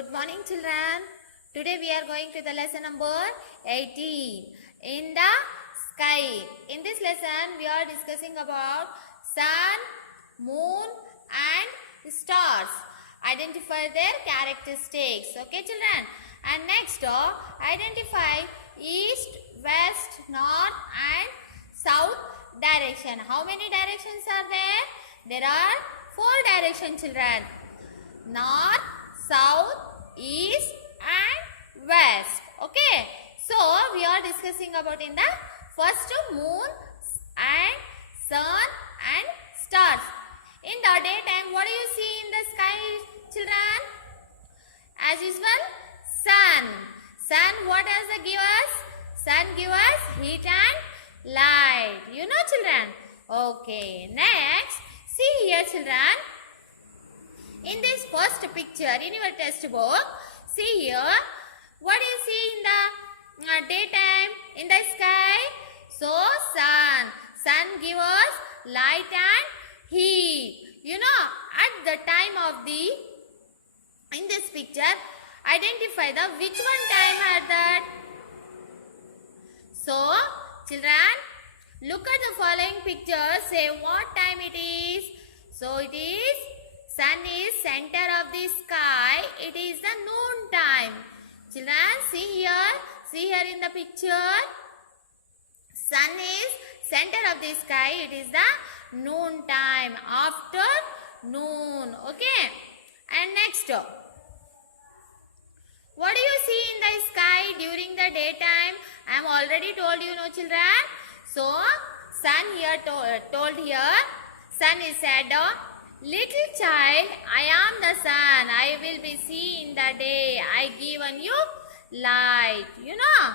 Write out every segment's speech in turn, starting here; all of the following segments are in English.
Good morning, children. Today we are going to the lesson number 18 in the sky. In this lesson we are discussing about sun, moon and stars. Identify their characteristics. Okay, children. And next, identify east, west, north and south direction. How many directions are there? There are 4 directions, children. North, south, east and west. Okay. So, we are discussing about in the first moon and sun and stars. In the daytime, what do you see in the sky, children? As usual, sun. Sun, what does it give us? Sun give us heat and light. You know, children? Okay. Next, see here, children. In this first picture in your textbook, see here, what do you see in the daytime in the sky? So, sun. Sun gives us light and heat. You know, at the time of in this picture, identify the which one time at that. So, children, look at the following picture. Say what time it is. So, it is sun is center of the sky. It is the noon time. Children, see here in the picture. Sun is center of the sky. It is the noon time. After noon. Okay. And next, what do you see in the sky during the daytime? I am already told you, no, children. So, sun here told here. Sun is said. Little child, I am the sun. I will be seen in the day. I given you light. You know.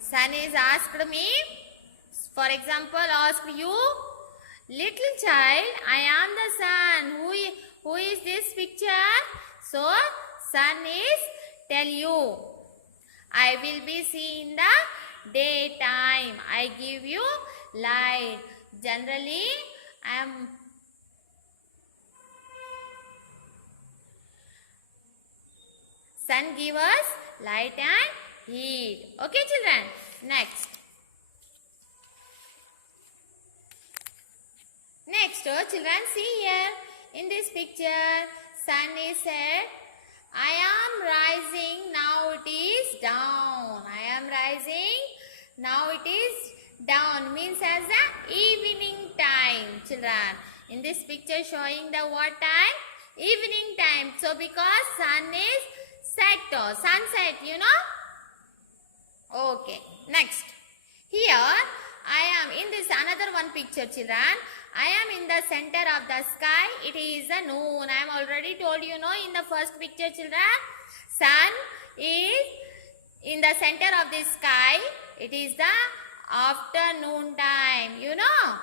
Sun is asked me. For example, ask you. Little child, I am the sun. Who is this picture? So, sun is tell you. I will be seen in the daytime. I give you light. Generally, sun give us light and heat. Okay, children. Next. Children, see here in this picture, sun is said, I am rising, now it is down. I am rising, now it is down. Means as the evening time, children. In this picture showing the what time? Evening time. So, because sun is set, sunset, you know. Okay. Next. Here, I am in this another one picture, children. I am in the center of the sky. It is the noon. I am already told you know in the first picture, children. Sun is in the center of the sky. It is the afternoon time. You know,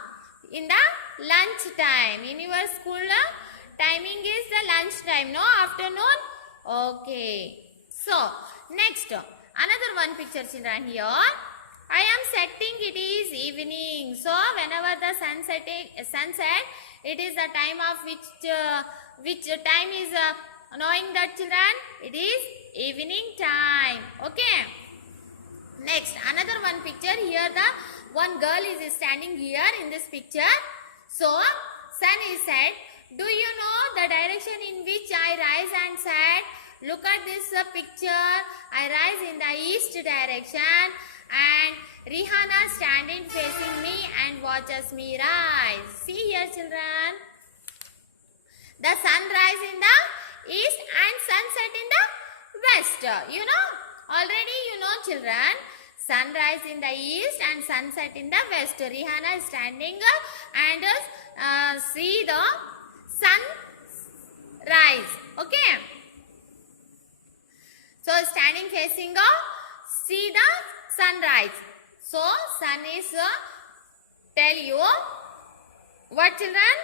in the lunch time. In your school, timing is the lunch time. No, afternoon. Okay. So, next, another one picture, children here. I am setting, it is evening. So, whenever the sunset, it is the time of which time is knowing that, children? It is evening time. Okay. Next, another one picture. Here the one girl is standing here in this picture. So, sun is set. Do you know the direction in which I rise and set? Look at this picture. I rise in the east direction. And Rihanna standing facing me and watches me rise. See here, children. The sun rise in the east and sunset in the west. You know, already you know, children. Sunrise in the east and sunset in the west. Rihanna is standing and see the sun rise. Okay. So, standing facing see the sunrise. So, sun is tell you what, children?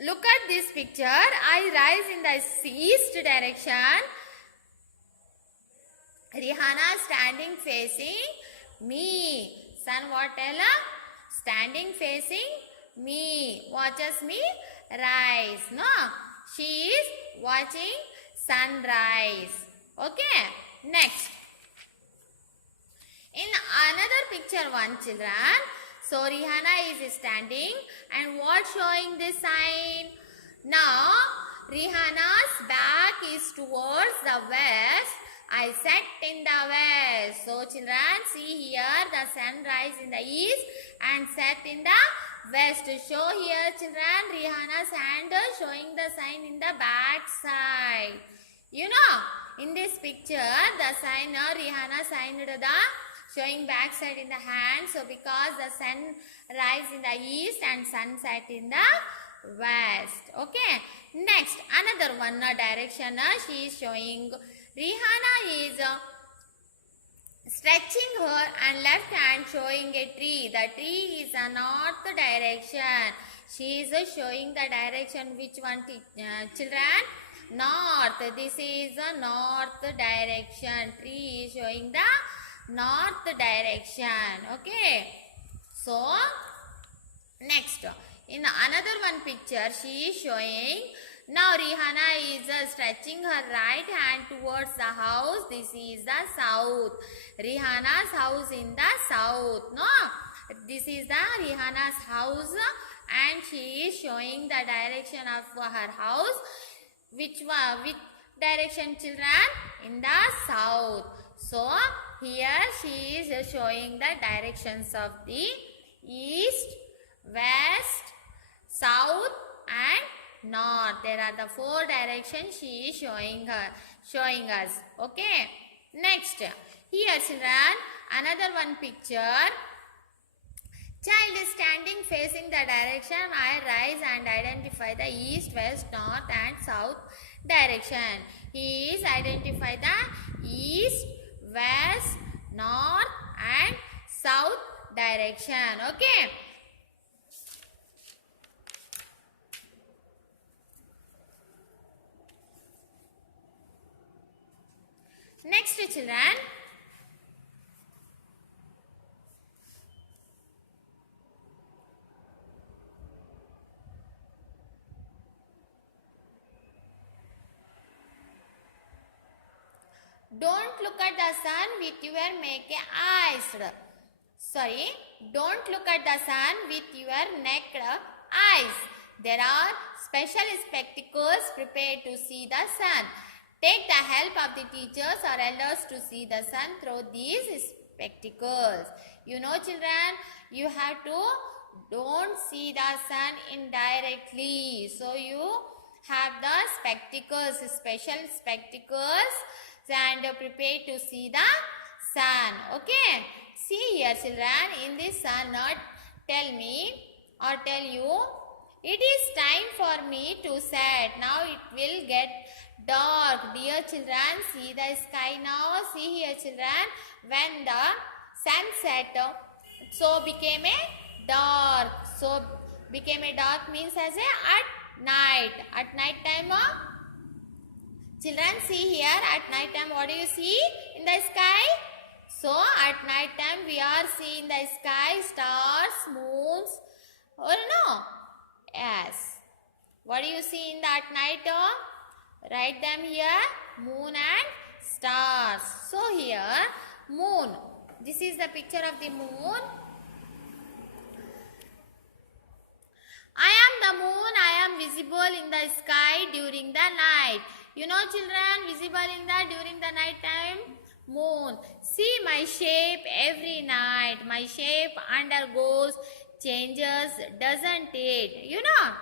Look at this picture. I rise in the east direction. Rihanna standing facing me. Sun what tell? Standing facing me. Watches me rise. No? She is watching sunrise. Okay. Next. In another picture, one children. So Rihanna is standing and what showing this sign? Now Rihanna's back is towards the west. I sat in the west. So children, see here the sun rise in the east and set in the west. Show here children Rihanna's hand showing the sign in the back side. You know, in this picture the sign Rihanna signed the showing back side in the hand. So because the sun rise in the east and sunset in the west. Okay. Next, another one direction she is showing. Rihanna is stretching her and left hand showing a tree. The tree is a north direction. She is showing the direction. Which one, children? North. This is the north direction. Tree is showing the north direction. Okay. So next, in another one picture she is showing. Now Rihanna is stretching her right hand towards the house. This is the south. Rihanna's house in the south. No, this is the Rihanna's house and she is showing the direction of her house. Which direction, children? In the south. So here she is showing the directions of the east, west, south and north. There are the 4 directions she is showing us. Okay. Next, here children, another one picture. Child is standing facing the direction. I rise and identify the east, west, north and south direction. He is identify the east, west, north and south direction. Okay. Next children, don't look at the sun with your naked eyes. Sorry, don't look at the sun with your naked eyes. There are special spectacles prepared to see the sun. Take the help of the teachers or elders to see the sun through these spectacles. You know children, you have to don't see the sun indirectly. So you have the spectacles, special spectacles and prepare to see the sun. Okay. See here children, in this sun tell me or tell you, it is time for me to set. Now it will get dark. Dear children, see the sky now. See here children, when the sun set, so became a dark. So became a dark means as a at night. At night time, children see here at night time what do you see in the sky? So at night time we are seeing the sky, stars, moons or no? Yes. What do you see in that night? Write them here, moon and stars. So here moon. This is the picture of the moon. I am the moon. I am visible in the sky during the night. You know children, visible in the during the night time. Moon. See my shape every night. My shape undergoes changes, doesn't it? You know,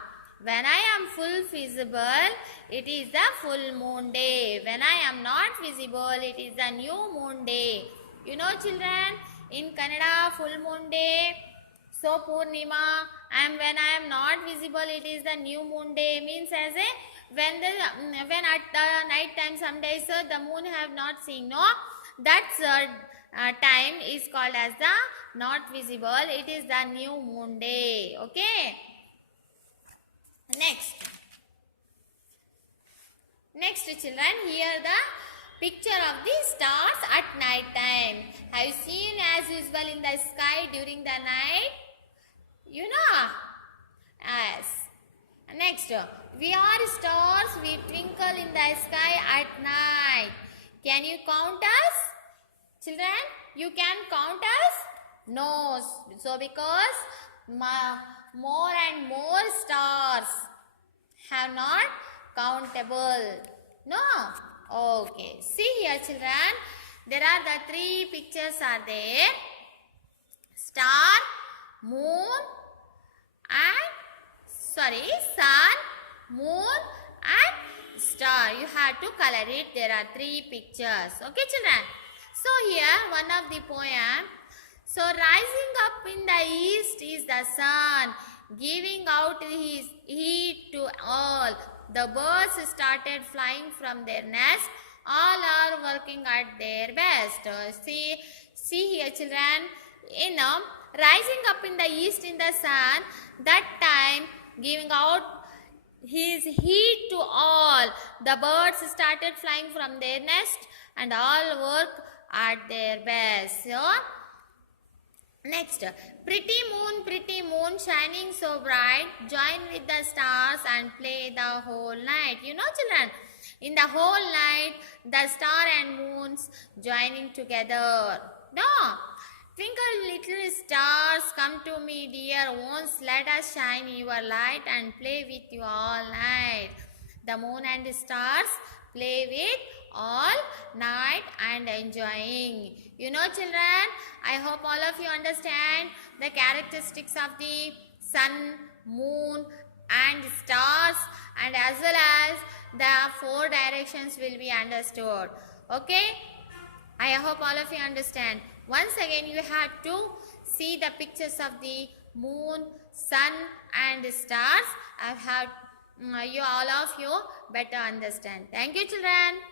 when I am full visible, it is the full moon day. When I am not visible, it is the new moon day. You know children, in Kannada, full moon day, so Purnima, and when I am not visible, it is the new moon day. Means as a when at the night time some days the moon have not seen, no, that's time is called as the not visible. It is the new moon day. Okay. Next children, here the picture of the stars at night time. Have you seen as usual in the sky during the night? You know. Yes. Next, we are stars we twinkle in the sky at night. Can you count us? Children, you can count us? No. So because more and more stars have not countable. No? Okay. See here, children. There are the three pictures are there. Star, moon and sun, moon and star. You have to color it. There are three pictures. Okay, children. So here one of the poem. So rising up in the east is the sun, giving out his heat to all. The birds started flying from their nest. All are working at their best. See here, children. Rising up in the east in the sun, that time giving out his heat to all. The birds started flying from their nest and all work at their best. So, next, pretty moon shining so bright, join with the stars and play the whole night. You know, children, in the whole night, the star and moons joining together. No. Twinkle little stars, come to me dear ones, let us shine your light and play with you all night. The moon and the stars play with all night and enjoying. You know, children, I hope all of you understand the characteristics of the sun, moon and stars, and as well as the four directions will be understood. Okay? I hope all of you understand. Once again, you have to see the pictures of the moon, sun and stars. I have you all of you better understand. Thank you, children.